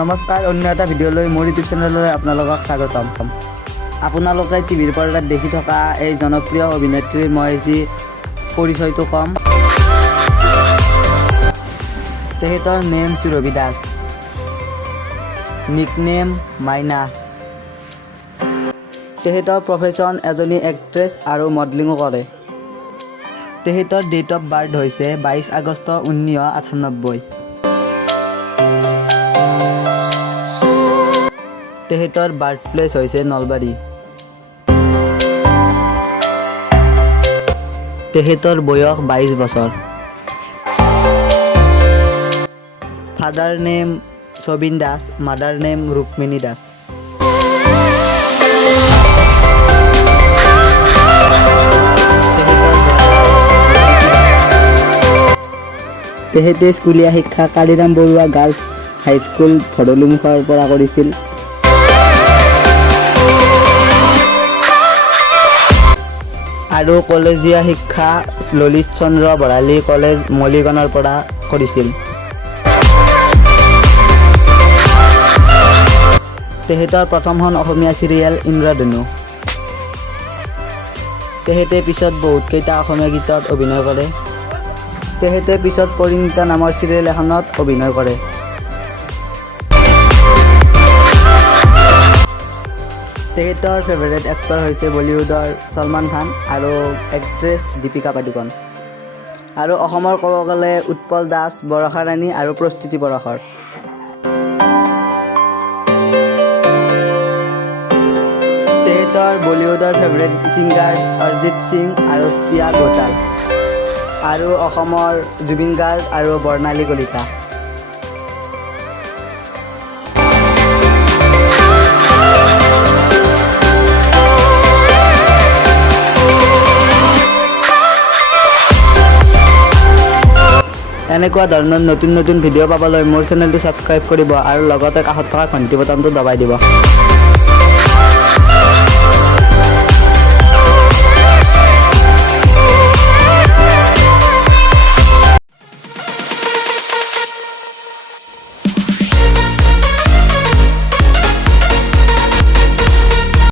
নমস্কাৰ, অন্য এটা ভিডিঅ'লৈ মোৰ ইউটিউব চেনেললৈ আপোনালোকক স্বাগতম। আপোনালোকে টিভিৰ পৰ্দাত দেখি থকা এই জনপ্ৰিয় অভিনেত্ৰীৰ মই যি পৰিচয়টো ক'ম। তেখেতৰ নেম সুৰভি দাস, নিকনেম মাইনা। তেখেতৰ প্ৰফেশ্যন এজনী এক্ট্ৰেছ আৰু মডেলিঙো কৰে। তেখেতৰ ডেট অফ বাৰ্থ হৈছে 22 আগষ্ট 1998। তেখেতৰ বাৰ্থ প্লেচ হৈছে নলবাৰী। তেখেতৰ বয়স 22 বছৰ। Father name Sabin Das, mother name Rukmini Das. তেখেতে স্কুলীয়া শিক্ষা কালিৰাম বৰুৱা গাৰ্লছ হাইস্কুল ভদলুমুখৰ পৰা কৰিছিল। আৰু কলেজীয়া শিক্ষা ললিত চন্দ্ৰ বৰালী কলেজ মলিগনৰ পৰা কৰিছিল। তেখেতৰ প্ৰথমখন অসমীয়া চিৰিয়েল ইন্দ্ৰধনু। তেখেতে পিছত বহুতকেইটা অসমীয়া গীতত অভিনয় কৰে। তেখেতে পিছত পৰিণীতা নামৰ চিৰিয়েল এখনত অভিনয় কৰে। তেখেতৰ ফেভাৰেট এক্টৰ হৈছে বলিউডৰ ছলমান খান আৰু এক্ট্ৰেছ দীপিকা পাডুকন। আৰু অসমৰ ক'ব গ'লে উৎপল দাস, বৰষা ৰাণী আৰু প্ৰস্তুতি পৰশৰ। তেখেতৰ বলিউডৰ ফেভাৰেট ছিংগাৰ অৰিজিত সিং আৰু শ্ৰেয়া ঘোষাল। আৰু অসমৰ জুবিন গাৰ্গ আৰু বৰ্ণালী কলিতা। এনেকুৱা ধৰণৰ নতুন নতুন ভিডিঅ' পাবলৈ মোৰ চেনেলটো ছাবস্ক্ৰাইব কৰিব আৰু লগতে কাষত থকা ঘণ্টি বটনটো দবাই দিব।